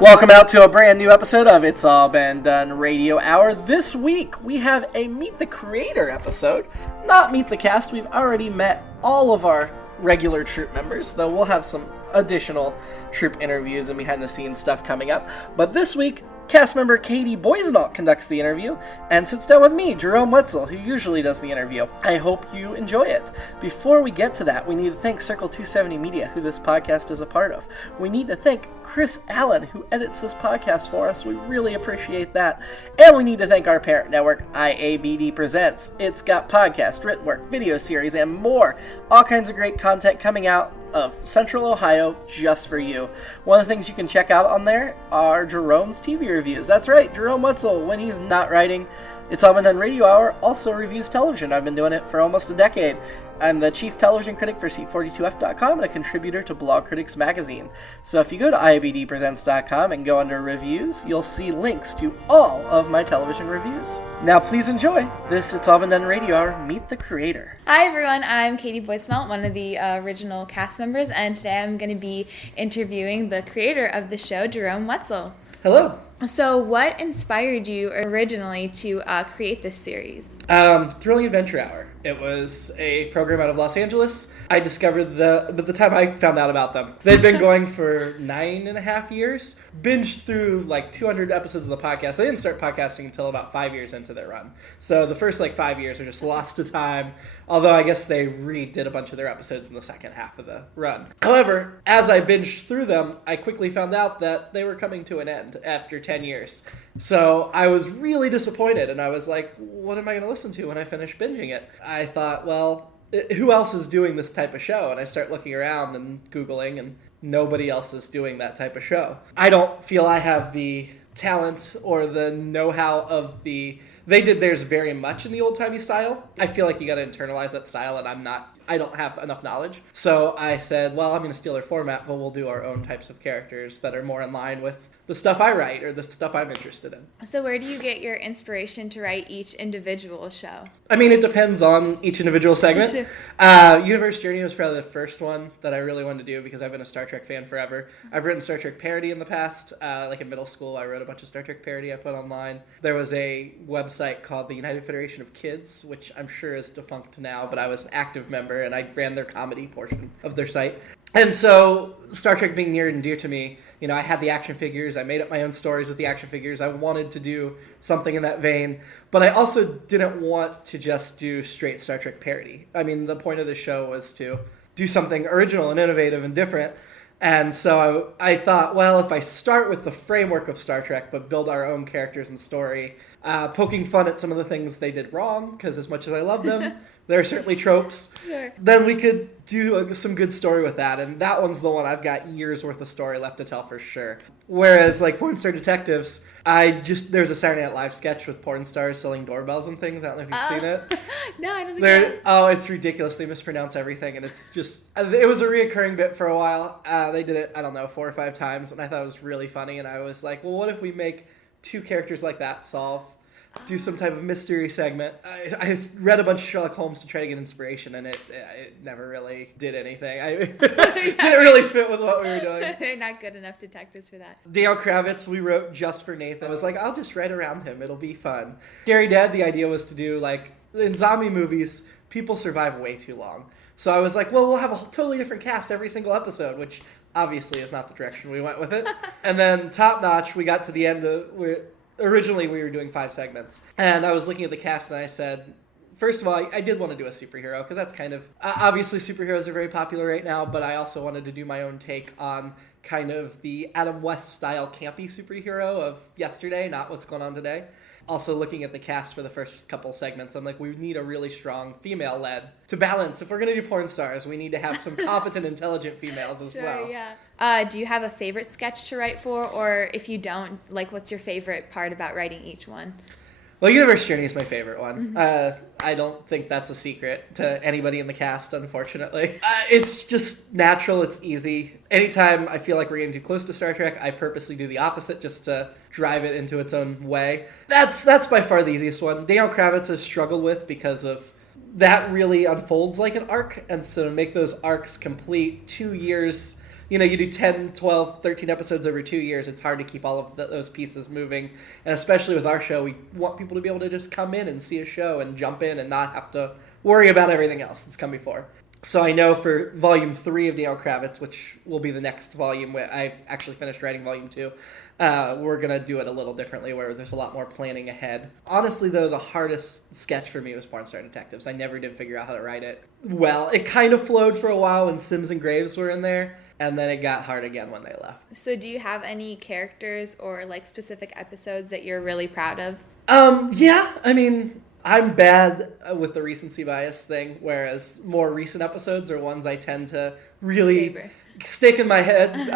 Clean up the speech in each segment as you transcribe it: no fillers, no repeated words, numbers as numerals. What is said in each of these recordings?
Welcome out to a brand new episode of It's All Been Done Radio Hour. This week we have a Meet the Creator episode, not Meet the Cast. We've already met all of our regular troupe members, though we'll have some additional troupe interviews and behind the scenes stuff coming up. But this week, cast member Katie Boissoneault conducts the interview and sits down with me, Jerome Wetzel, who usually does the interview. I hope you enjoy it. Before we get to that, we need to thank Circle 270 Media, who this podcast is a part of. We need to thank Chris Allen, who edits this podcast for us. We really appreciate that. And we need to thank our parent network, IABD Presents. It's got podcast, written work, video series, and more. All kinds of great content coming out of Central Ohio just for you. One of the things you can check out on there are Jerome's TV reviews. That's right, Jerome Wetzel, when he's not writing It's All Been Done Radio Hour, also reviews television. I've been doing it for almost a decade. I'm the chief television critic for Seat42f.com and a contributor to Blog Critics Magazine. So if you go to IABDpresents.com and go under reviews, you'll see links to all of my television reviews. Now please enjoy this It's All Been Done Radio Hour, Meet the Creator. Hi everyone, I'm Katie Boissoneault, one of the original cast members, and today I'm going to be interviewing the creator of the show, Jerome Wetzel. Hello. So what inspired you originally to create this series? Thrilling Adventure Hour. It was a program out of Los Angeles. I discovered but the time I found out about them, they'd been going for 9.5 years. Binged through like 200 episodes of the podcast. They didn't start podcasting until about 5 years into their run. So the first 5 years are just lost to time. Although I guess they redid a bunch of their episodes in the second half of the run. However, as I binged through them, I quickly found out that they were coming to an end after 10 years. So I was really disappointed, and I was like, what am I going to listen to when I finish binging it? I thought, well, who else is doing this type of show? And I start looking around and Googling, and nobody else is doing that type of show. I don't feel I have the talent or the know-how of they did theirs very much in the old-timey style. I feel like you got to internalize that style, and I don't have enough knowledge. So I said, well, I'm going to steal their format, but we'll do our own types of characters that are more in line with the stuff I write or the stuff I'm interested in. So where do you get your inspiration to write each individual show? I mean, it depends on each individual segment. Universe Journey was probably the first one that I really wanted to do because I've been a Star Trek fan forever. I've written Star Trek parody in the past. Like in middle school, I wrote a bunch of Star Trek parody I put online. There was a website called the United Federation of Kids, which I'm sure is defunct now, but I was an active member and I ran their comedy portion of their site. And so, Star Trek being near and dear to me, I had the action figures, I made up my own stories with the action figures, I wanted to do something in that vein, but I also didn't want to just do straight Star Trek parody. I mean, the point of the show was to do something original and innovative and different, and so I thought, well, if I start with the framework of Star Trek, but build our own characters and story, poking fun at some of the things they did wrong, because as much as I love them, there are certainly tropes. Sure. Then we could do some good story with that, and that one's the one I've got years worth of story left to tell for sure. Whereas, Porn Star Detectives, there's a Saturday Night Live sketch with porn stars selling doorbells and things. I don't know if you've seen it. No, I don't think so. Oh, it's ridiculous. They mispronounce everything, and it's just... It was a reoccurring bit for a while. They did it, 4 or 5 times, and I thought it was really funny, and I was like, well, what if we make 2 characters like that do some type of mystery segment. I read a bunch of Sherlock Holmes to try to get inspiration, and it never really did anything. It didn't really fit with what we were doing. They're not good enough detectives for that. Dale Kravitz, we wrote just for Nathan. I was like, I'll just write around him. It'll be fun. Scary Dead, the idea was to do, in zombie movies, people survive way too long. So I was like, well, we'll have a totally different cast every single episode, which obviously is not the direction we went with it. And then Top Notch, we got to the end of... Originally, we were doing 5 segments, and I was looking at the cast, and I said, first of all, I did want to do a superhero, because that's kind of... obviously, superheroes are very popular right now, but I also wanted to do my own take on kind of the Adam West-style campy superhero of yesterday, not what's going on today. Also, looking at the cast for the first couple segments, I'm like, we need a really strong female-led to balance. If we're going to do porn stars, we need to have some competent, intelligent females as well. Sure, yeah. Do you have a favorite sketch to write for? Or if you don't, what's your favorite part about writing each one? Well, Universe Journey is my favorite one. Mm-hmm. I don't think that's a secret to anybody in the cast, unfortunately. It's just natural. It's easy. Anytime I feel like we're getting too close to Star Trek, I purposely do the opposite just to drive it into its own way. That's by far the easiest one. Daniel Kravitz has struggled with because of that really unfolds like an arc. And so to make those arcs complete, 2 years You do 10, 12, 13 episodes over 2 years. It's hard to keep all of those pieces moving. And especially with our show, we want people to be able to just come in and see a show and jump in and not have to worry about everything else that's come before. So I know for Volume 3 of Daniel Kravitz, which will be the next volume, where I actually finished writing Volume 2, we're going to do it a little differently, where there's a lot more planning ahead. Honestly, though, the hardest sketch for me was Porn Star Detectives. I never did figure out how to write it well. It kind of flowed for a while when Sims and Graves were in there, and then it got hard again when they left. So do you have any characters or like specific episodes that you're really proud of? Yeah, I mean, I'm bad with the recency bias thing, whereas more recent episodes are ones I tend to really stick in my head.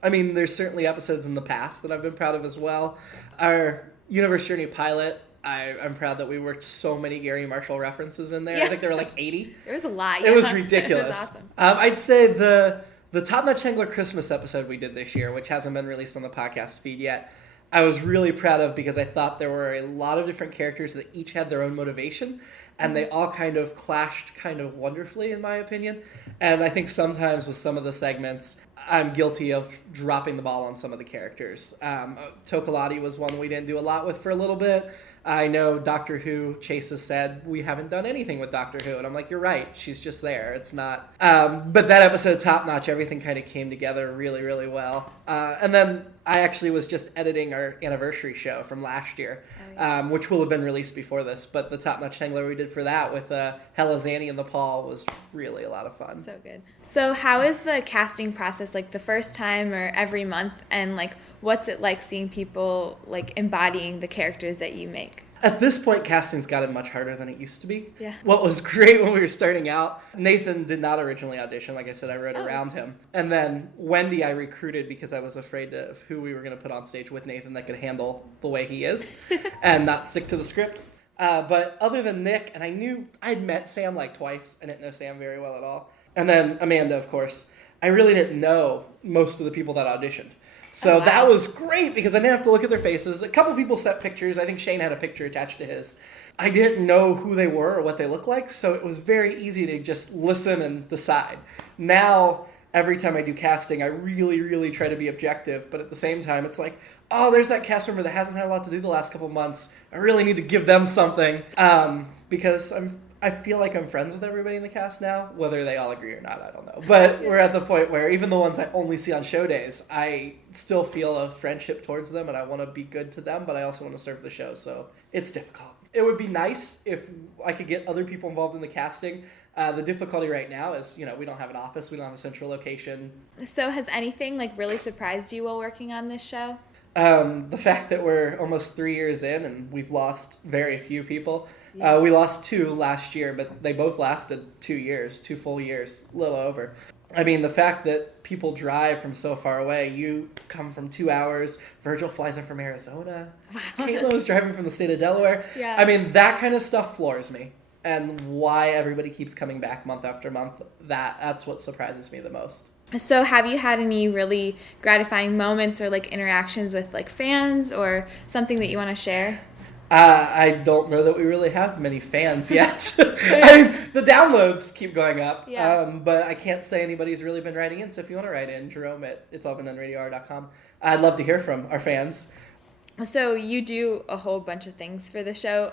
I mean, there's certainly episodes in the past that I've been proud of as well. Our Universe Journey pilot, I'm proud that we worked so many Gary Marshall references in there. Yeah. I think there were like 80. There was a lot. It was ridiculous. It was awesome. I'd say the Top Notch Angler Christmas episode we did this year, which hasn't been released on the podcast feed yet, I was really proud of because I thought there were a lot of different characters that each had their own motivation, and they all kind of clashed kind of wonderfully, in my opinion. And I think sometimes with some of the segments, I'm guilty of dropping the ball on some of the characters. Tokolati was one we didn't do a lot with for a little bit. I know Doctor Who, Chase has said, we haven't done anything with Doctor Who. And I'm like, you're right. She's just there. It's not. But that episode, Top Notch, everything kind of came together really, really well. And then I actually was just editing our anniversary show from last year, which will have been released before this. But the Top Notch Angler we did for that with Hella, Zanny, and the Paul was really a lot of fun. So good. So how is the casting process, like the first time or every month? And like, what's it like seeing people like embodying the characters that you make? At this point, casting's gotten much harder than it used to be. Yeah. What was great when we were starting out, Nathan did not originally audition. Like I said, I wrote around him. And then Wendy I recruited because I was afraid of who we were going to put on stage with Nathan that could handle the way he is and not stick to the script. But other than Nick, and I'd met Sam like twice. I didn't know Sam very well at all. And then Amanda, of course. I really didn't know most of the people that auditioned. So that was great because I didn't have to look at their faces. A couple people sent pictures. I think Shane had a picture attached to his. I didn't know who they were or what they looked like, so it was very easy to just listen and decide. Now, every time I do casting, I really, really try to be objective, but at the same time, it's like, oh, there's that cast member that hasn't had a lot to do the last couple months. I really need to give them something because I feel like I'm friends with everybody in the cast now. Whether they all agree or not, I don't know. But we're at the point where even the ones I only see on show days, I still feel a friendship towards them and I want to be good to them, but I also want to serve the show. So it's difficult. It would be nice if I could get other people involved in the casting. The difficulty right now is, we don't have an office. We don't have a central location. So has anything like really surprised you while working on this show? The fact that we're almost 3 years in and we've lost very few people. Yeah. We lost 2 last year, but they both lasted 2 years, 2 full years, a little over. I mean, the fact that people drive from so far away, you come from 2 hours, Virgil flies in from Arizona, Caitlin was driving from the state of Delaware. Yeah. I mean, that kind of stuff floors me. And why everybody keeps coming back month after month, that's what surprises me the most. So have you had any really gratifying moments or like interactions with like fans or something that you want to share? I don't know that we really have many fans yet. I mean, the downloads keep going up, but I can't say anybody's really been writing in. So if you want to write in, Jerome at itsallbeendoneradiohour.com. I'd love to hear from our fans. So you do a whole bunch of things for the show,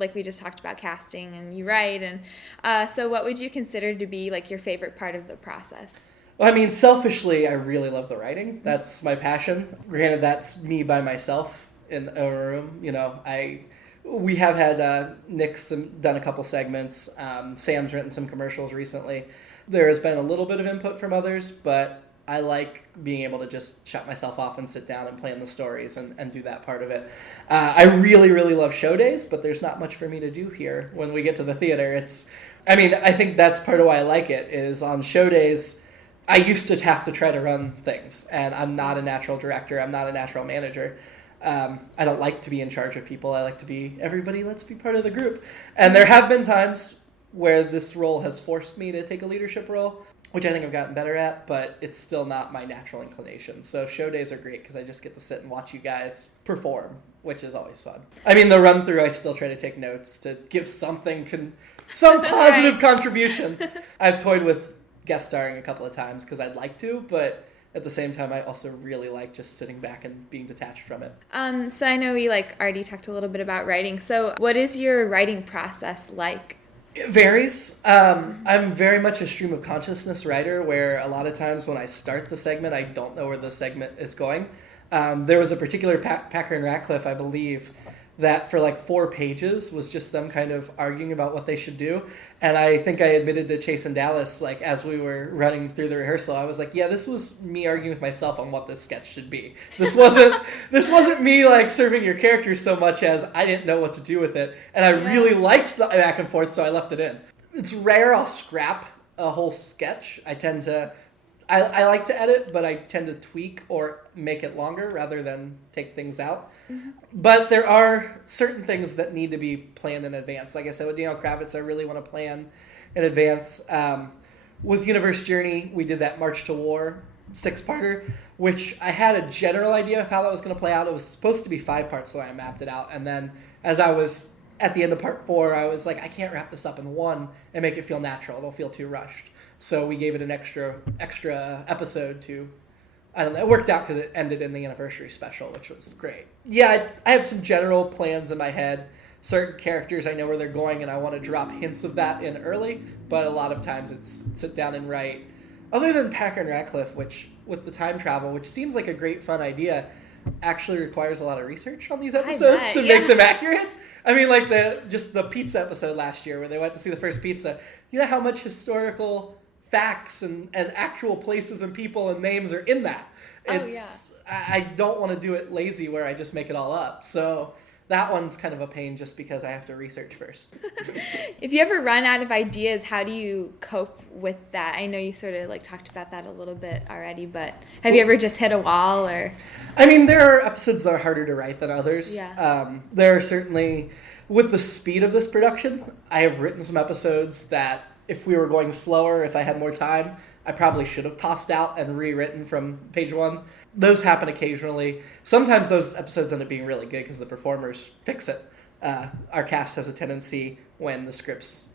like we just talked about casting, and you write. And so what would you consider to be like your favorite part of the process? Well, I mean, selfishly, I really love the writing. That's my passion. Granted, that's me by myself in a room. We have had Nick's done a couple segments. Sam's written some commercials recently. There has been a little bit of input from others, but I like being able to just shut myself off and sit down and plan the stories and do that part of it. I really, really love show days, but there's not much for me to do here when we get to the theater. I think that's part of why I like it, is on show days, I used to have to try to run things, and I'm not a natural director. I'm not a natural manager. I don't like to be in charge of people. I like to be, everybody, let's be part of the group. And there have been times where this role has forced me to take a leadership role, which I think I've gotten better at, but it's still not my natural inclination. So show days are great because I just get to sit and watch you guys perform, which is always fun. I mean, the run through, I still try to take notes to give some positive contribution. I've toyed with guest starring a couple of times because I'd like to, but at the same time, I also really like just sitting back and being detached from it. So I know we already talked a little bit about writing. So what is your writing process like? It varies. I'm very much a stream of consciousness writer where a lot of times when I start the segment, I don't know where the segment is going. There was a particular Packer and Ratcliffe, I believe, that for 4 pages was just them kind of arguing about what they should do. And I think I admitted to Chase and Dallas, as we were running through the rehearsal, I was like, yeah, this was me arguing with myself on what this sketch should be. This wasn't me serving your characters so much as I didn't know what to do with it. And I really liked the back and forth, so I left it in. It's rare I'll scrap a whole sketch. I like to edit, but I tend to tweak or make it longer rather than take things out. Mm-hmm. But there are certain things that need to be planned in advance. Like I said, with Daniel Kravitz, I really want to plan in advance. With Universe Journey, we did that March to War 6-parter, which I had a general idea of how that was going to play out. It was supposed to be 5 parts, so I mapped it out. And then as I was at the end of part 4, I was like, I can't wrap this up in 1 and make it feel natural. It'll feel too rushed. So we gave it an extra episode to, I don't know, it worked out because it ended in the anniversary special, which was great. Yeah, I have some general plans in my head. Certain characters, I know where they're going, and I want to drop hints of that in early, but a lot of times it's sit down and write. Other than Packer and Ratcliffe, which, with the time travel, which seems like a great, fun idea, actually requires a lot of research on these episodes to make them accurate. I mean, the pizza episode last year where they went to see the first pizza. You know how much historical facts and actual places and people and names are in that. I don't want to do it lazy where I just make it all up. So that one's kind of a pain just because I have to research first. If you ever run out of ideas, how do you cope with that? I know you sort of talked about that a little bit already, but have you ever just hit a wall or? I mean, there are episodes that are harder to write than others. Yeah. There are certainly, with the speed of this production, I have written some episodes that if we were going slower, if I had more time, I probably should have tossed out and rewritten from page 1. Those happen occasionally. Sometimes those episodes end up being really good because the performers fix it. Our cast has a tendency when the scripts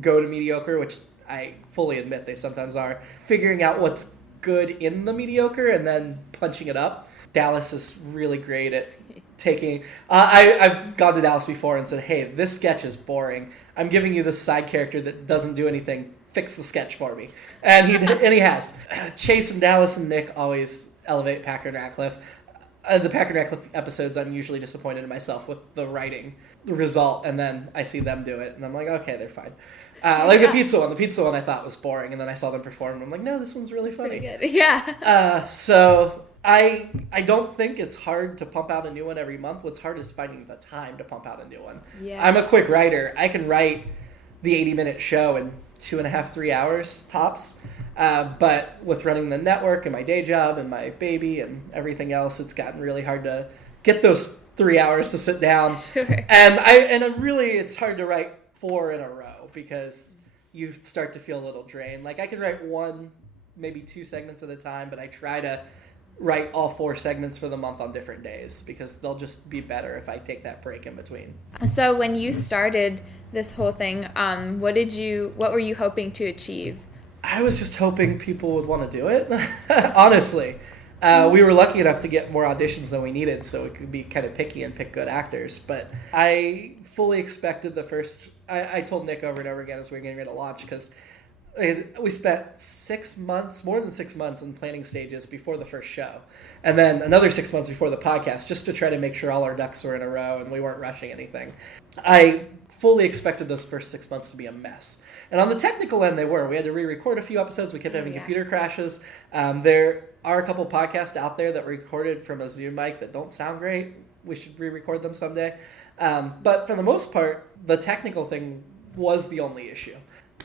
go to mediocre, which I fully admit they sometimes are, figuring out what's good in the mediocre and then punching it up. Dallas is really great at taking... I've gone to Dallas before and said, hey, this sketch is boring. I'm giving you this side character that doesn't do anything. Fix the sketch for me. And he has. Chase and Dallas and Nick always elevate Packer and Ratcliffe. The Packer and Ratcliffe episodes, I'm usually disappointed in myself with the writing, the result, and then I see them do it, and I'm like, okay, they're fine. The pizza one. The pizza one I thought was boring, and then I saw them perform, and I'm like, no, this one's really funny. Pretty good. Yeah. So I don't think it's hard to pump out a new one every month. What's hard is finding the time to pump out a new one. Yeah. I'm a quick writer. I can write the 80-minute show in 2.5, 3 hours tops. But with running the network and my day job and my baby and everything else, it's gotten really hard to get those 3 hours to sit down. Sure. And really, it's hard to write 4 in a row because you start to feel a little drained. I can write 1, maybe 2 segments at a time, but I try to write all 4 segments for the month on different days because they'll just be better if I take that break in between. So when you started this whole thing, what were you hoping to achieve? I was just hoping people would want to do it, honestly. We were lucky enough to get more auditions than we needed, so we could be kind of picky and pick good actors. But I fully expected the first... I told Nick over and over again as we were getting ready to launch, because we spent 6 months, more than 6 months in planning stages before the first show. And then another 6 months before the podcast, just to try to make sure all our ducks were in a row and we weren't rushing anything. I fully expected those first 6 months to be a mess. And on the technical end, they were. We had to re-record a few episodes. We kept having computer crashes. There are a couple podcasts out there that were recorded from a Zoom mic that don't sound great. We should re-record them someday. But for the most part, the technical thing was the only issue.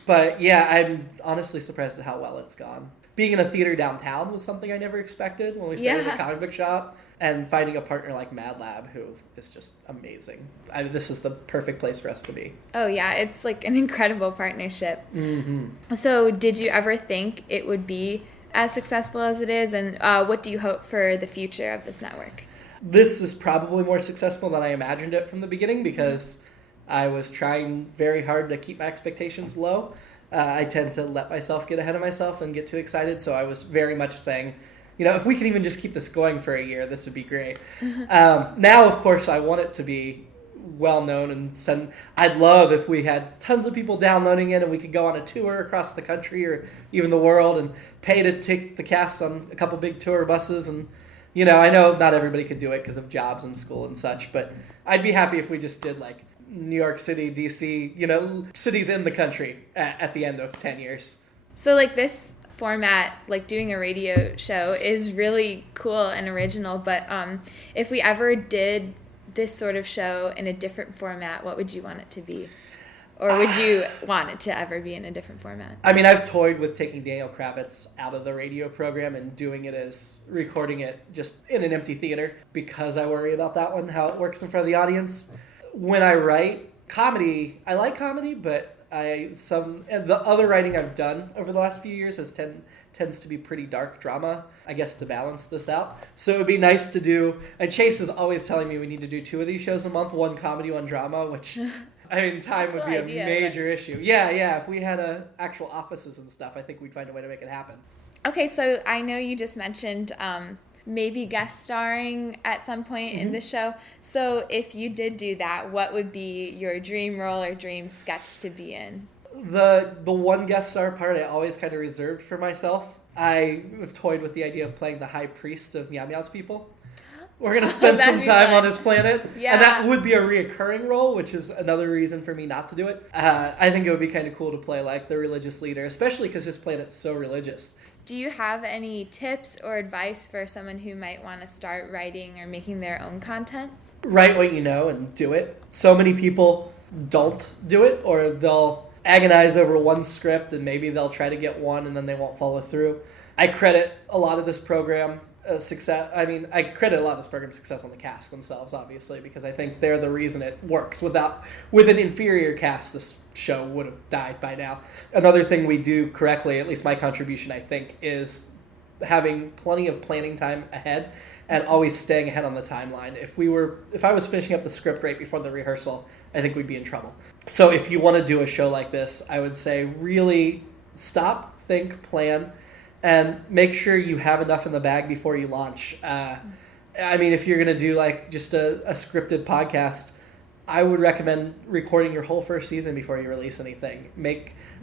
But yeah, I'm honestly surprised at how well it's gone. Being in a theater downtown was something I never expected when we started the comic book shop. And finding a partner like MATLAB, who is just amazing. This is the perfect place for us to be. Oh, yeah. It's like an incredible partnership. Mm-hmm. So did you ever think it would be as successful as it is? And what do you hope for the future of this network? This is probably more successful than I imagined it from the beginning because I was trying very hard to keep my expectations low. I tend to let myself get ahead of myself and get too excited. So I was very much saying, if we can even just keep this going for a year, this would be great. Now, of course, I want it to be well known and I'd love if we had tons of people downloading it and we could go on a tour across the country or even the world and pay to take the cast on a couple big tour buses. And I know not everybody could do it because of jobs and school and such, but I'd be happy if we just did like New York City, DC, cities in the country at the end of 10 years. So like this format, like doing a radio show, is really cool and original, but if we ever did this sort of show in a different format, what would you want it to be? Or would you want it to ever be in a different format? I mean, I've toyed with taking Daniel Kravitz out of the radio program and doing it as recording it just in an empty theater because I worry about that one, how it works in front of the audience. When I write comedy, I like comedy, but and the other writing I've done over the last few years tends to be pretty dark drama, I guess, to balance this out. So it would be nice to do, and Chase is always telling me we need to do 2 of these shows a month, 1 comedy, 1 drama, which, time would be a major issue. Yeah, if we had actual offices and stuff, I think we'd find a way to make it happen. Okay, so I know you just mentioned maybe guest starring at some point in the show. So if you did do that, what would be your dream role or dream sketch to be in? The one guest star part I always kind of reserved for myself. I have toyed with the idea of playing the high priest of Meow Meow's people. We're going to spend some time on his planet. Yeah. And that would be a reoccurring role, which is another reason for me not to do it. I think it would be kind of cool to play like the religious leader, especially because his planet's so religious. Do you have any tips or advice for someone who might want to start writing or making their own content? Write what you know and do it. So many people don't do it, or they'll agonize over one script and maybe they'll try to get one and then they won't follow through. I credit a lot of this program success. I credit a lot of this program's success on the cast themselves, obviously, because I think they're the reason it works. With an inferior cast, this show would have died by now. Another thing we do correctly, at least my contribution, I think, is having plenty of planning time ahead and always staying ahead on the timeline. If I was finishing up the script right before the rehearsal, I think we'd be in trouble. So if you want to do a show like this, I would say really stop, think, plan, and make sure you have enough in the bag before you launch. If you're going to do like just a scripted podcast, I would recommend recording your whole first season before you release anything.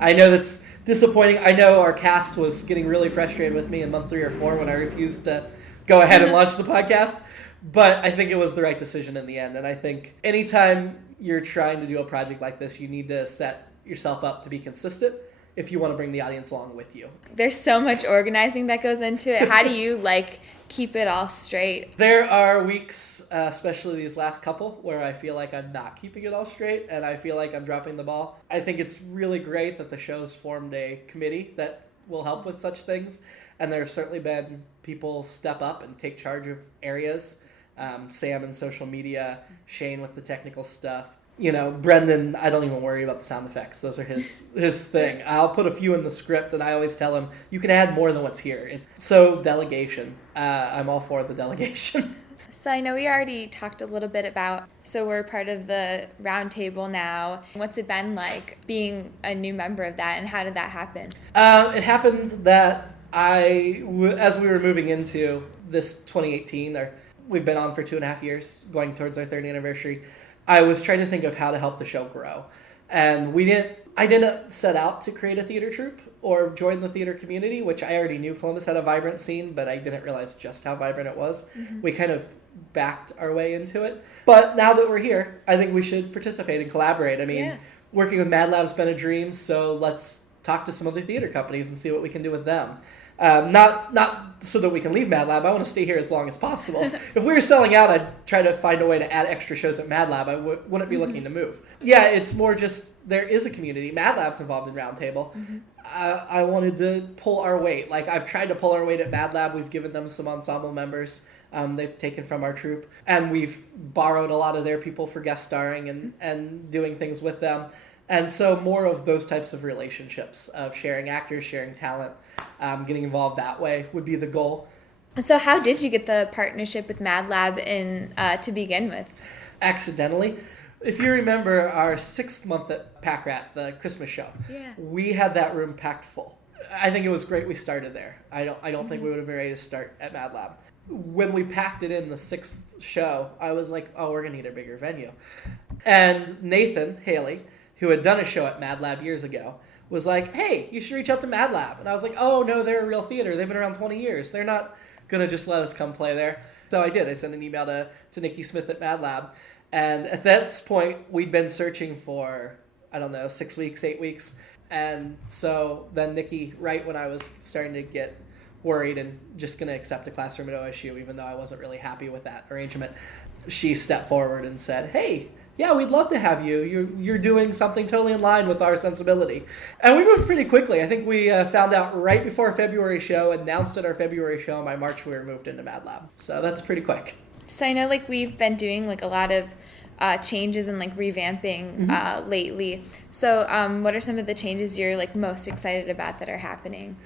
I know that's disappointing. I know our cast was getting really frustrated with me in month 3 or 4 when I refused to go ahead and launch the podcast, but I think it was the right decision in the end. And I think anytime you're trying to do a project like this, you need to set yourself up to be consistent if you want to bring the audience along with you. There's so much organizing that goes into it. How do you keep it all straight? There are weeks, especially these last couple, where I feel like I'm not keeping it all straight and I feel like I'm dropping the ball. I think it's really great that the show's formed a committee that will help with such things. And there have certainly been people step up and take charge of areas. Sam in social media, Shane with the technical stuff. Brendan, I don't even worry about the sound effects. Those are his thing. I'll put a few in the script, and I always tell him, you can add more than what's here. So delegation. I'm all for the delegation. So I know we already talked a little bit about, so we're part of the Roundtable now. What's it been like being a new member of that, and how did that happen? It happened that as we were moving into this 2018, we've been on for 2.5 years, going towards our 3rd anniversary, I was trying to think of how to help the show grow. And I didn't set out to create a theater troupe or join the theater community, which I already knew Columbus had a vibrant scene, but I didn't realize just how vibrant it was. Mm-hmm. We kind of backed our way into it. But now that we're here, I think we should participate and collaborate. Working with MATLAB's been a dream, so let's talk to some other theater companies and see what we can do with them. Not so that we can leave MATLAB. I want to stay here as long as possible. If we were selling out, I'd try to find a way to add extra shows at MATLAB. I wouldn't be looking to move. Yeah, it's more just there is a community. MATLAB's involved in Roundtable. Mm-hmm. I wanted to pull our weight. I've tried to pull our weight at MATLAB. We've given them some ensemble members. They've taken from our troupe. And we've borrowed a lot of their people for guest starring and doing things with them. And so more of those types of relationships of sharing actors, sharing talent, getting involved that way would be the goal. So how did you get the partnership with MATLAB to begin with? Accidentally. If you remember our 6th month at Pack Rat, the Christmas show, we had that room packed full. I think it was great we started there. I don't think we would have been ready to start at MATLAB. When we packed it in the 6th show, I was like, oh, we're going to need a bigger venue. And Nathan Haley, who had done a show at MATLAB years ago, was like, hey, you should reach out to MATLAB. And I was like, oh, no, they're a real theater. They've been around 20 years. They're not going to just let us come play there. So I did. I sent an email to Nikki Smith at MATLAB. And at that point, we'd been searching for, 6 weeks, 8 weeks. And so then Nikki, right when I was starting to get worried and just going to accept a classroom at OSU, even though I wasn't really happy with that arrangement, she stepped forward and said, hey, yeah, we'd love to have you. You're doing something totally in line with our sensibility. And we moved pretty quickly. I think we found out right before our February show, announced at our February show, and by March we were moved into MATLAB. So that's pretty quick. So I know we've been doing a lot of changes and revamping lately. So what are some of the changes you're most excited about that are happening?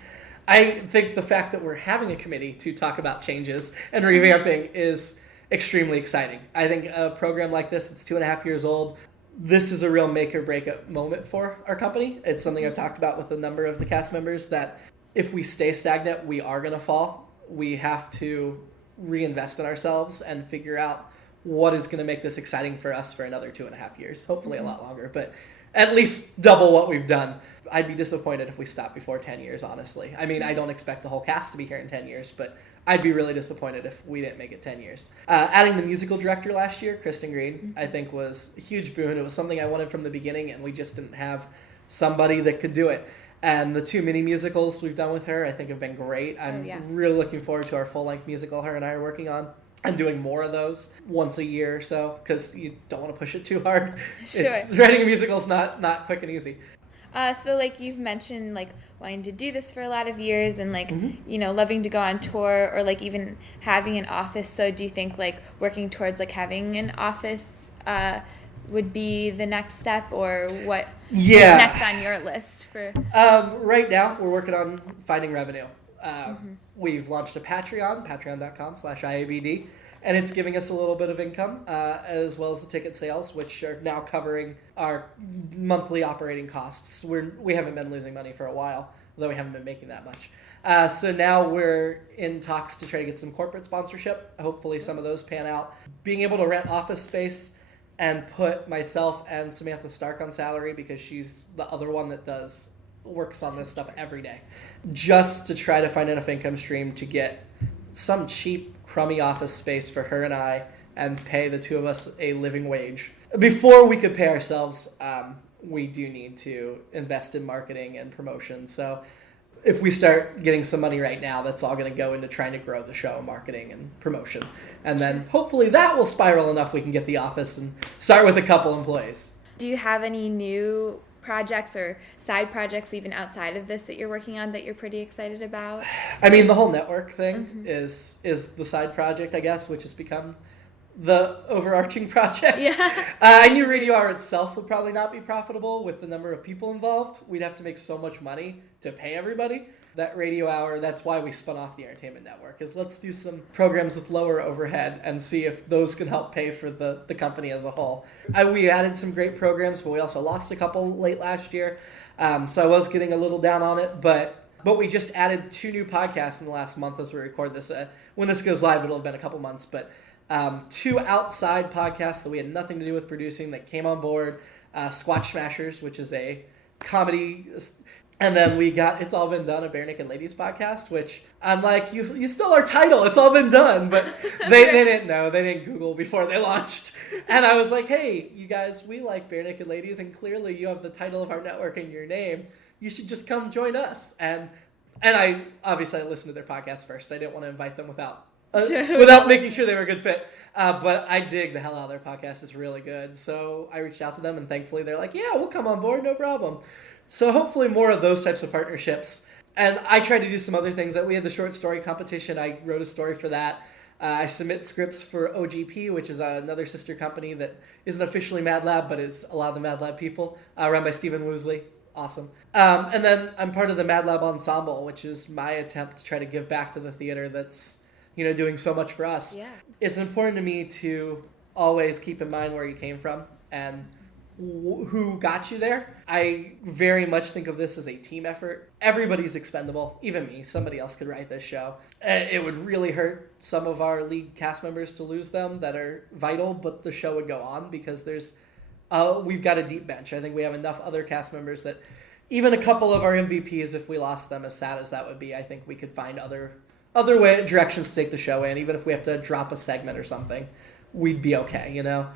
I think the fact that we're having a committee to talk about changes and revamping is extremely exciting. I think a program like this that's 2.5 years old, this is a real make or break moment for our company. It's something I've talked about with a number of the cast members, that if we stay stagnant, we are going to fall. We have to reinvest in ourselves and figure out what is going to make this exciting for us for another 2.5 years, hopefully a lot longer, but at least double what we've done. I'd be disappointed if we stopped before 10 years, honestly. I mean, I don't expect the whole cast to be here in 10 years, but I'd be really disappointed if we didn't make it 10 years. Adding the musical director last year, Kristin Green, I think was a huge boon. It was something I wanted from the beginning, and we just didn't have somebody that could do it. And the 2 mini musicals we've done with her, I think, have been great. I'm really looking forward to our full-length musical her and I are working on. I'm doing more of those once a year or so, because you don't want to push it too hard. Sure. Writing a musical is not quick and easy. So you've mentioned wanting to do this for a lot of years and loving to go on tour or even having an office. So do you think working towards having an office would be the next step, or what's next on your list for? Right now we're working on finding revenue. We've launched a patreon.com/IABD, and it's giving us a little bit of income, as well as the ticket sales, which are now covering our monthly operating costs. We haven't been losing money for a while, although we haven't been making that much. So now we're in talks to try to get some corporate sponsorship. Hopefully some of those pan out. Being able to rent office space and put myself and Samantha Stark on salary, because she's the other one that works on this stuff every day, just to try to find enough income stream to get some cheap, crummy office space for her and I and pay the 2 of us a living wage. Before we could pay ourselves, we do need to invest in marketing and promotion. So if we start getting some money right now, that's all going to go into trying to grow the show, marketing and promotion. And then hopefully that will spiral enough we can get the office and start with a couple employees. Do you have any new projects or side projects even outside of this that you're working on that you're pretty excited about? I mean, the whole network thing is the side project, I guess, which has become the overarching project. Yeah. I knew Radio Hour itself would probably not be profitable with the number of people involved. We'd have to make so much money to pay everybody. That Radio Hour, that's why we spun off the Entertainment Network, is let's do some programs with lower overhead and see if those can help pay for the company as a whole. We added some great programs, but we also lost a couple late last year. So I was getting a little down on it, but we just added 2 new podcasts in the last month as we record this. When this goes live, it'll have been a couple months, but 2 outside podcasts that we had nothing to do with producing that came on board. Squatch Smashers, which is a comedy. And then we got It's All Been Done, a Bare Naked Ladies podcast, which I'm like, you stole our title. It's all been done. But they didn't know. They didn't Google before they launched. And I was like, hey, you guys, we like Bare Naked Ladies, and clearly you have the title of our network in your name. You should just come join us. And I obviously listened to their podcast first. I didn't want to invite them without making sure they were a good fit. But I dig the hell out of their podcast. It's really good. So I reached out to them, and thankfully they're like, yeah, we'll come on board. No problem. So hopefully more of those types of partnerships. And I tried to do some other things. We had the short story competition. I wrote a story for that. I submit scripts for OGP, which is another sister company that isn't officially MATLAB, but is a lot of the MATLAB people, run by Stephen Woosley. Awesome. And then I'm part of the MATLAB Ensemble, which is my attempt to try to give back to the theater that's, doing so much for us. Yeah. It's important to me to always keep in mind where you came from and who got you there. I very much think of this as a team effort. Everybody's expendable, even me. Somebody else could write this show. It would really hurt some of our league cast members to lose them that are vital, but the show would go on because we've got a deep bench. I think we have enough other cast members that even a couple of our MVPs, if we lost them, as sad as that would be, I think we could find other directions to take the show in. Even if we have to drop a segment or something, we'd be okay, you know?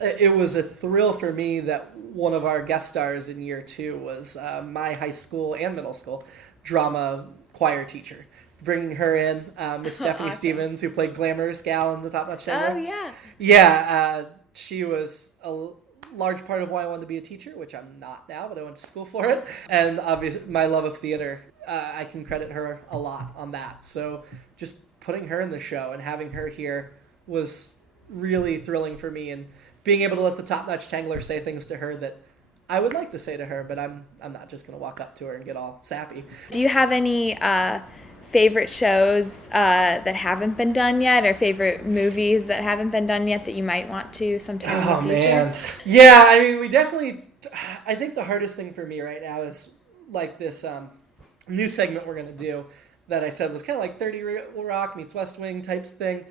It was a thrill for me that one of our guest stars in year 2 was my high school and middle school drama choir teacher. Bringing her in, Miss Stephanie Awesome. Stevens, who played Glamorous Gal in the Top Notch Channel. Oh, yeah. Yeah, she was a large part of why I wanted to be a teacher, which I'm not now, but I went to school for it. And obviously, my love of theater, I can credit her a lot on that. So just putting her in the show and having her here was really thrilling for me, and being able to let the Top Notch Tangler say things to her that I would like to say to her, but I'm not just going to walk up to her and get all sappy. Do you have any favorite shows that haven't been done yet, or favorite movies that haven't been done yet that you might want to sometime in the future? Man. Yeah, I mean, I think the hardest thing for me right now is like this new segment we're going to do that I said was kind of like 30 Rock meets West Wing types thing,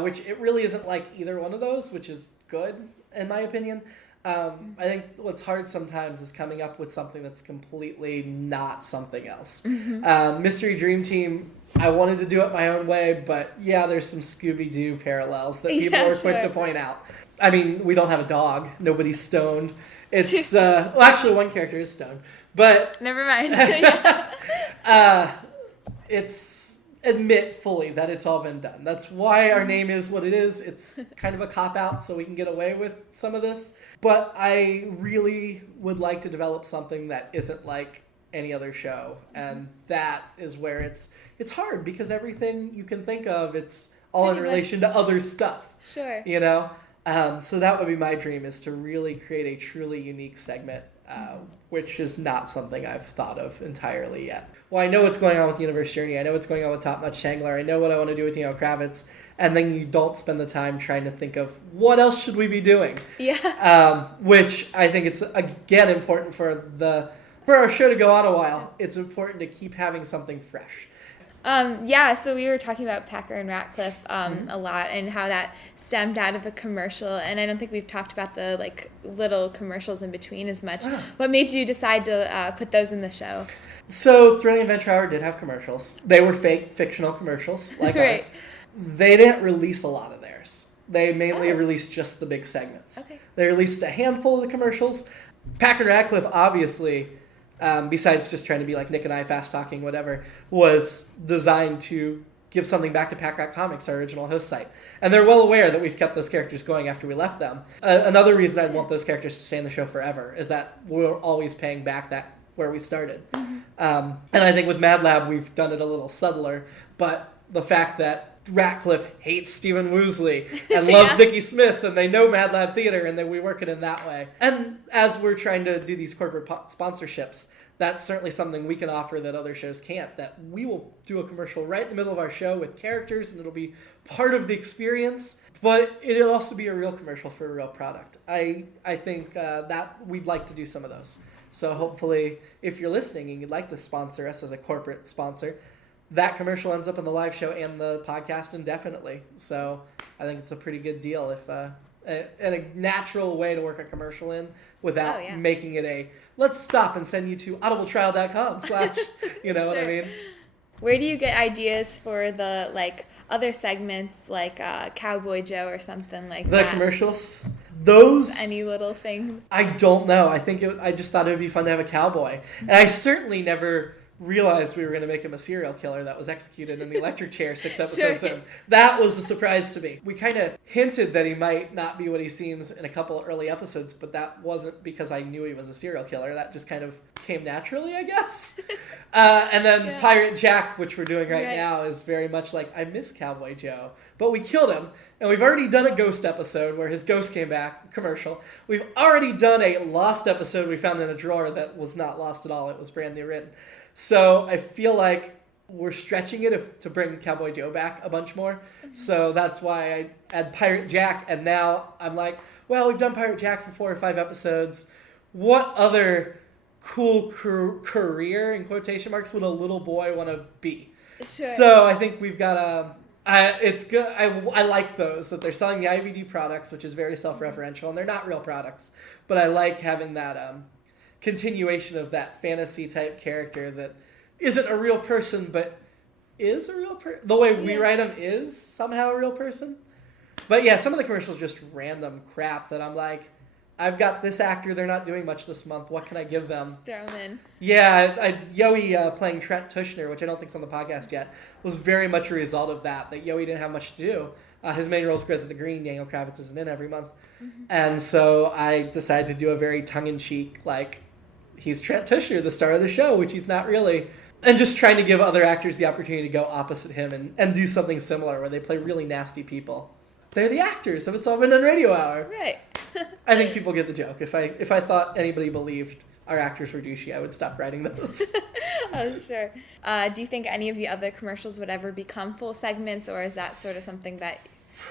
which it really isn't like either one of those, which is good in my opinion. I think what's hard sometimes is coming up with something that's completely not something else. Mm-hmm. Mystery Dream Team, I wanted to do it my own way, but yeah, there's some Scooby-Doo parallels that people were quick to point out. I mean, we don't have a dog. Nobody's stoned. It's, well, actually, one character is stoned, but... Never mind. It's admit fully that it's all been done. That's why our name is what it is. It's kind of a cop-out so we can get away with some of this. But I really would like to develop something that isn't like any other show. And that is where it's hard, because everything you can think of, it's all in relation to other stuff. Sure. You know? So that would be my dream, is to really create a truly unique segment, which is not something I've thought of entirely yet. Well, I know what's going on with Universe Journey. I know what's going on with Top Notch Shangler. I know what I want to do with Daniel Kravitz. And then you don't spend the time trying to think of what else should we be doing. Yeah. Which I think it's, again, important for our show to go on a while. It's important to keep having something fresh. So we were talking about Packer and Ratcliffe a lot, and how that stemmed out of a commercial, and I don't think we've talked about the little commercials in between as much. What made you decide to put those in the show? So Thrilling Adventure Hour did have commercials. They were fake, fictional commercials like ours. They didn't release a lot of theirs. They mainly released just the big segments. Okay. They released a handful of the commercials. Packer and Ratcliffe, obviously, besides just trying to be like Nick and I, fast talking, whatever, was designed to give something back to Pack Rat Comics, our original host site. And they're well aware that we've kept those characters going after we left them. Another reason I want those characters to stay in the show forever is that we're always paying back that where we started. Mm-hmm. And I think with MATLAB, we've done it a little subtler, but the fact that Ratcliffe hates Stephen Woosley and loves Dickie Smith, and they know MATLAB Theater, and then we work it in that way. And as we're trying to do these corporate sponsorships, that's certainly something we can offer that other shows can't, that we will do a commercial right in the middle of our show with characters, and it'll be part of the experience, but it'll also be a real commercial for a real product. I think that we'd like to do some of those. So hopefully, if you're listening and you'd like to sponsor us as a corporate sponsor, that commercial ends up in the live show and the podcast indefinitely. So I think it's a pretty good deal and a natural way to work a commercial in without making it let's stop and send you to audibletrial.com/ you know what I mean? Where do you get ideas for the other segments like Cowboy Joe or something like that? The commercials? Those... Any little thing? I don't know. I just thought it would be fun to have a cowboy. And I certainly never realized we were going to make him a serial killer that was executed in the electric chair 6 episodes in. That was a surprise to me. We kind of hinted that he might not be what he seems in a couple of early episodes, but that wasn't because I knew he was a serial killer. That just kind of came naturally, I guess. And then Pirate Jack, which we're doing right now, is very much like, I miss Cowboy Joe, but we killed him. And we've already done a ghost episode where his ghost came back, commercial. We've already done a lost episode we found in a drawer that was not lost at all. It was brand new written. So I feel like we're stretching it to bring Cowboy Joe back a bunch more. So that's why I add Pirate Jack. And now I'm like, well, we've done Pirate Jack for 4 or 5 episodes. What other cool career, in quotation marks, would a little boy want to be? Sure. So I think we've got it's good. I like those, that they're selling the IABD products, which is very self-referential, and they're not real products. But I like having that continuation of that fantasy type character that isn't a real person, but is a real person. The way we write them is somehow a real person. But yeah, some of the commercials just random crap that I'm like, I've got this actor, they're not doing much this month. What can I give them? Throw them in. Yeah, Yoey playing Trent Tushner, which I don't think's on the podcast yet, was very much a result of that Yoey didn't have much to do. His main role is Chris at the Green. Daniel Kravitz isn't in every month. Mm-hmm. And so I decided to do a very tongue-in-cheek, like, he's Trent Tushner, the star of the show, which he's not really. And just trying to give other actors the opportunity to go opposite him and do something similar where they play really nasty people. They're the actors of It's All Been Done Radio Hour. Right. I think people get the joke. If I thought anybody believed our actors were douchey, I would stop writing those. Oh, sure. Do you think any of the other commercials would ever become full segments, or is that sort of something that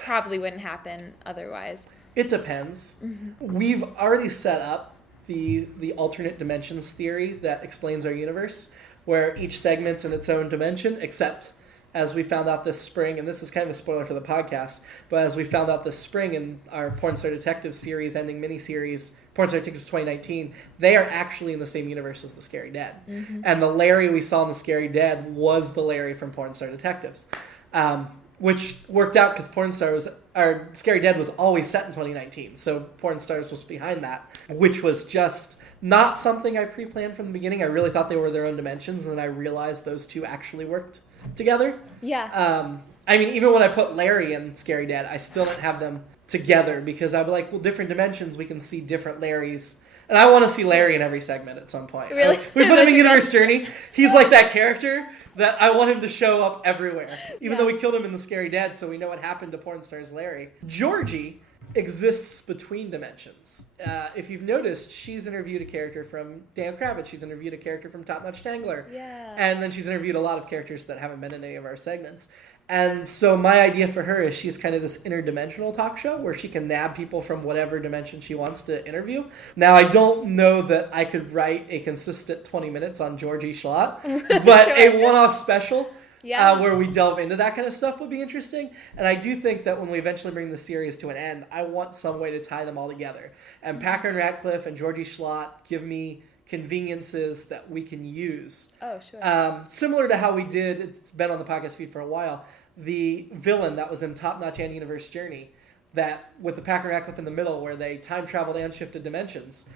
probably wouldn't happen otherwise? It depends. Mm-hmm. We've already set up the alternate dimensions theory that explains our universe, where each segment's in its own dimension, except as we found out this spring, and this is kind of a spoiler for the podcast, but as we found out this spring in our Porn Star Detectives series ending miniseries, Porn Star Detectives 2019, they are actually in the same universe as the Scary Dead. Mm-hmm. And the Larry we saw in the Scary Dead was the Larry from Porn Star Detectives, which worked out because Scary Dead was always set in 2019, so Porn Stars was behind that, which was just not something I pre-planned from the beginning. I really thought they were their own dimensions, and then I realized those two actually worked together. Yeah. I mean, even when I put Larry in Scary Dad, I still didn't have them together because I'd be like, well, different dimensions, we can see different Larrys. And I want to see Larry in every segment at some point. Really? We put him in Universe Journey. He's like that character that I want him to show up everywhere. Even though we killed him in the Scary Dad, so we know what happened to Porn Star's Larry. Georgie exists between dimensions. If you've noticed, she's interviewed a character from Daniel Kravitz. She's interviewed a character from Top Notch Tangler. Yeah. And then she's interviewed a lot of characters that haven't been in any of our segments. And so my idea for her is she's kind of this interdimensional talk show where she can nab people from whatever dimension she wants to interview. Now, I don't know that I could write a consistent 20 minutes on Georgie Schlott, but sure. A one-off special where we delve into that kind of stuff would be interesting. And I do think that when we eventually bring the series to an end, I want some way to tie them all together. And Packer and Ratcliffe and Georgie Schlott give me conveniences that we can use. Oh, sure. Similar to how we did, it's been on the podcast feed for a while, the villain that was in Top Notch and Universe Journey, that with the Packer and Ratcliffe in the middle where they time traveled and shifted dimensions,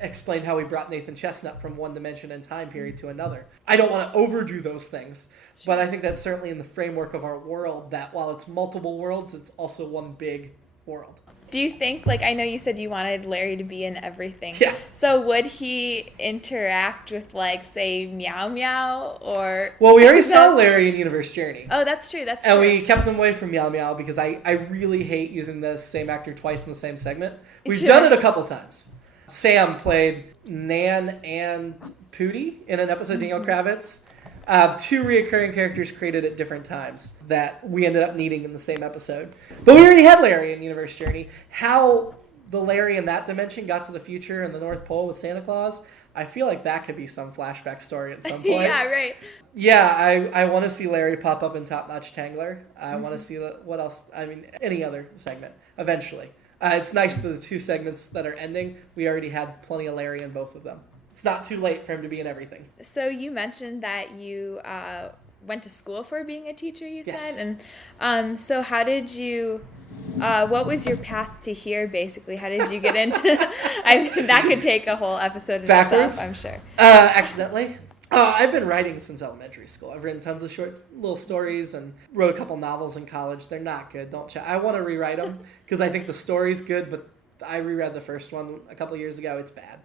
explained how we brought Nathan Chestnut from one dimension and time period to another. I don't want to overdo those things, but I think that's certainly in the framework of our world that while it's multiple worlds, it's also one big world. Do you think, like, I know you said you wanted Larry to be in everything. Yeah. So would he interact with, like, say, Meow Meow or... Well, we already saw Larry in Universe Journey. Oh, that's true. And we kept him away from Meow Meow because I really hate using the same actor twice in the same segment. We've done it a couple times. Sam played Nan and Pootie in an episode of Daniel Kravitz. 2 reoccurring characters created at different times that we ended up needing in the same episode. But we already had Larry in Universe Journey. How the Larry in that dimension got to the future and the North Pole with Santa Claus, I feel like that could be some flashback story at some point. Yeah, right. Yeah, I want to see Larry pop up in Top Notch Tangler. I want to see what else. I mean, any other segment eventually. It's nice that the 2 segments that are ending, we already had plenty of Larry in both of them. It's not too late for him to be in everything. So you mentioned that you went to school for being a teacher, you yes. said? And so how did you, what was your path to here, basically? How did you get into, that could take a whole episode in Backwards? itself, I'm sure. Accidentally. I've been writing since elementary school. I've written tons of short little stories and wrote a couple novels in college. They're not good. Don't check. I want to rewrite them because I think the story's good, but I reread the first one a couple years ago. It's bad.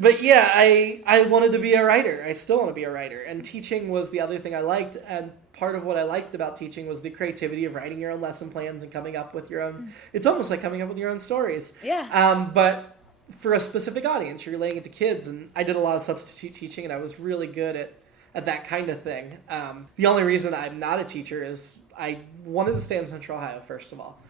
But yeah, I wanted to be a writer. I still want to be a writer. And teaching was the other thing I liked. And part of what I liked about teaching was the creativity of writing your own lesson plans and coming up with your own... It's almost like coming up with your own stories. Yeah. But for a specific audience, you're relaying it to kids. And I did a lot of substitute teaching, and I was really good at that kind of thing. The only reason I'm not a teacher is I wanted to stay in Central Ohio, first of all.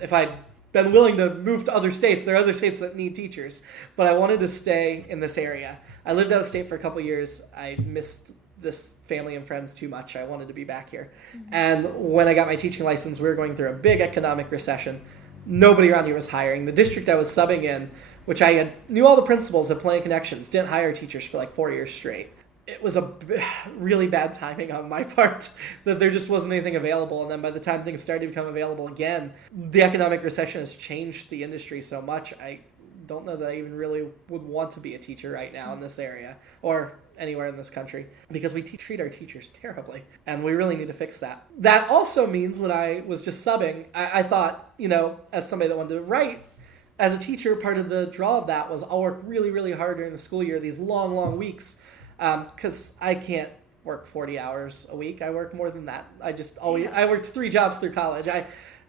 If I been willing to move to other states. There are other states that need teachers, but I wanted to stay in this area. I lived out of state for a couple of years. I missed this family and friends too much. I wanted to be back here. Mm-hmm. And when I got my teaching license, we were going through a big economic recession. Nobody around here was hiring. The district I was subbing in, which knew all the principals, had plenty of connections, didn't hire teachers for like 4 years straight. It was a really bad timing on my part that there just wasn't anything available. And then by the time things started to become available again, the economic recession has changed the industry so much. I don't know that I even really would want to be a teacher right now in this area or anywhere in this country, because we treat our teachers terribly, and we really need to fix that. That also means when I was just subbing, I thought, as somebody that wanted to write, as a teacher, part of the draw of that was I'll work really, really hard during the school year, these long, long weeks, because I can't work 40 hours a week. I work more than that. I worked 3 jobs through college.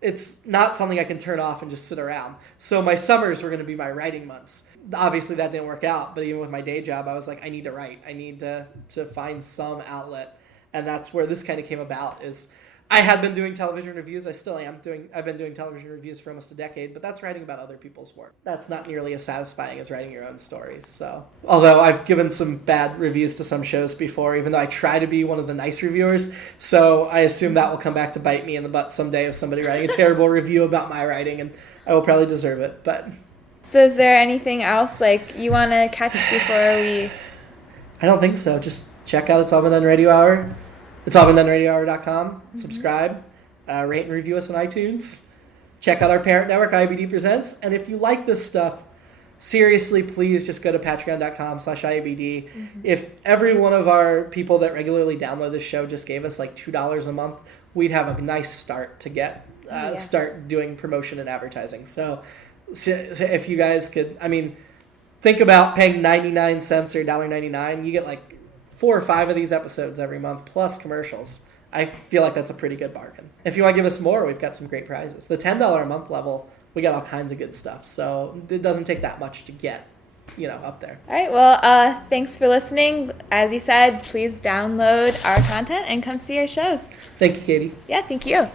It's not something I can turn off and just sit around. So my summers were going to be my writing months. Obviously that didn't work out, but even with my day job, I was like, I need to write. I need to find some outlet. And that's where this kind of came about. Is I had been doing television reviews. I still am I've been doing television reviews for almost a decade, but that's writing about other people's work. That's not nearly as satisfying as writing your own stories. So, although I've given some bad reviews to some shows before, even though I try to be one of the nice reviewers, so I assume that will come back to bite me in the butt someday of somebody writing a terrible review about my writing, and I will probably deserve it. But so is there anything else like you want to catch before we... I don't think so. Just check out It's All Been Done Radio Hour. It's allbeendoneradiohour.com. Mm-hmm. Subscribe, rate and review us on iTunes. Check out our parent network, IABD Presents. And if you like this stuff, seriously, please just go to patreon.com/IABD. Mm-hmm. If every one of our people that regularly download this show just gave us like $2 a month, we'd have a nice start to start doing promotion and advertising. So if you guys could, think about paying 99 cents or $1.99. You get like 4 or 5 of these episodes every month, plus commercials. I feel like that's a pretty good bargain. If you want to give us more, we've got some great prizes. The $10 a month level, we got all kinds of good stuff. So it doesn't take that much to get, up there. All right. Well, thanks for listening. As you said, please download our content and come see our shows. Thank you, Katie. Yeah, thank you.